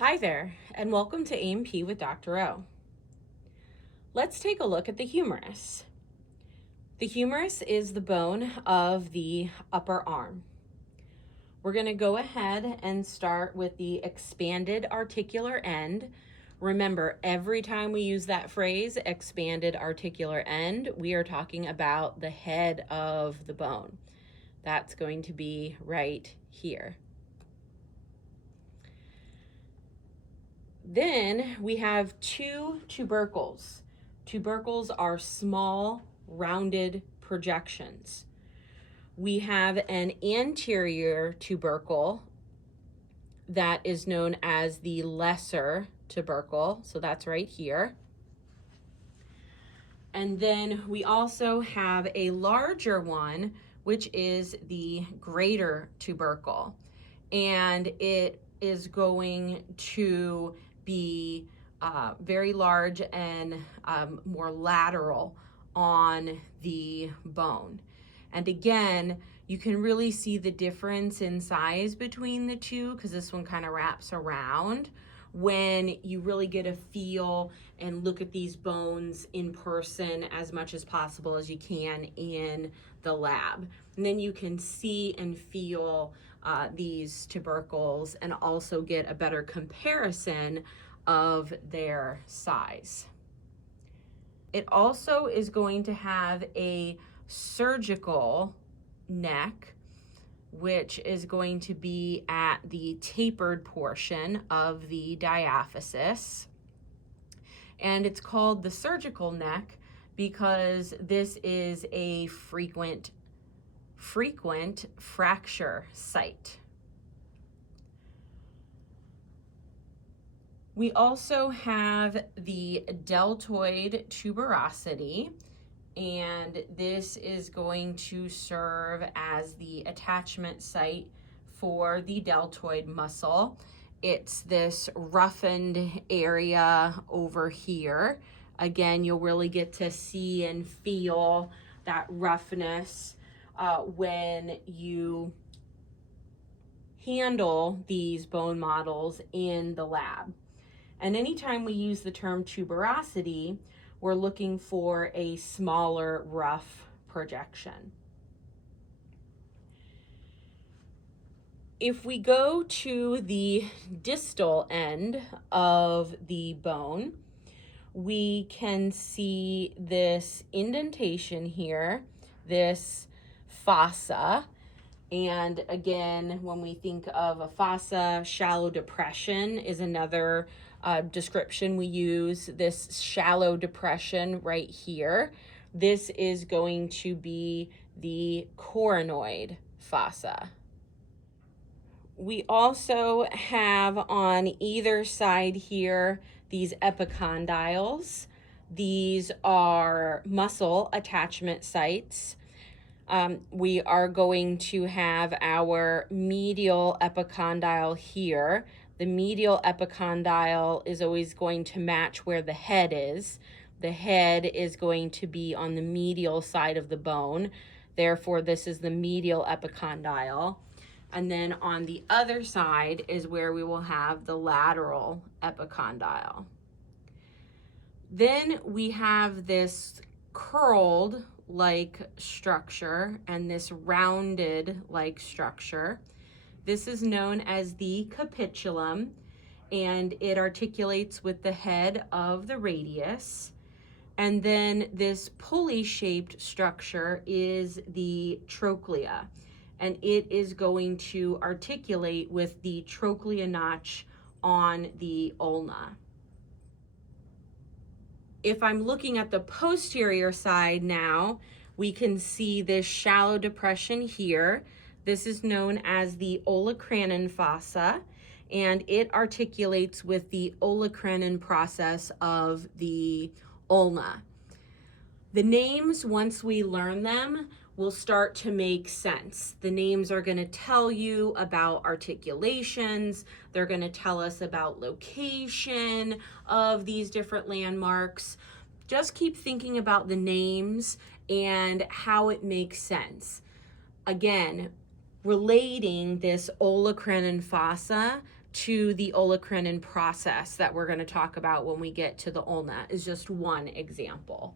Hi there, and welcome to A&P with Dr. O. Let's take a look at the humerus. The humerus is the bone of the upper arm. We're going to go ahead and start with the expanded articular end. Remember, every time we use that phrase, expanded articular end, we are talking about the head of the bone. That's going to be right here. Then we have two tubercles. Tubercles are small, rounded projections. We have an anterior tubercle that is known as the lesser tubercle, so that's right here. And then we also have a larger one, which is the greater tubercle. And it is going to be very large and more lateral on the bone. And again, you can really see the difference in size between the two because this one kind of wraps around when you really get a feel and look at these bones in person as much as possible as you can in the lab. And then you can see and feel these tubercles and also get a better comparison of their size. It also is going to have a surgical neck, which is going to be at the tapered portion of the diaphysis. And it's called the surgical neck because this is a frequent fracture site. We also have the deltoid tuberosity, and this is going to serve as the attachment site for the deltoid muscle. It's this roughened area over here. Again, you'll really get to see and feel that roughness when you handle these bone models in the lab. And anytime we use the term tuberosity, we're looking for a smaller, rough projection. If we go to the distal end of the bone, we can see this indentation here, this fossa. And again, when we think of a fossa, shallow depression is another description we use. This shallow depression right here, this is going to be the coronoid fossa. We also have on either side here these epicondyles. These are muscle attachment sites. We are going to have our medial epicondyle here. The medial epicondyle is always going to match where the head is. The head is going to be on the medial side of the bone. Therefore, this is the medial epicondyle. And then on the other side is where we will have the lateral epicondyle. Then we have this curled like structure and this rounded like structure. This is known as the capitulum, and it articulates with the head of the radius. And then this pulley-shaped structure is the trochlea, and it is going to articulate with the trochlea notch on the ulna. If I'm looking at the posterior side now, we can see this shallow depression here. This is known as the olecranon fossa, and it articulates with the olecranon process of the ulna. The names, once we learn them, will start to make sense. The names are going to tell you about articulations. They're going to tell us about location of these different landmarks. Just keep thinking about the names and how it makes sense. Again, relating this olecranon fossa to the olecranon process that we're going to talk about when we get to the ulna is just one example.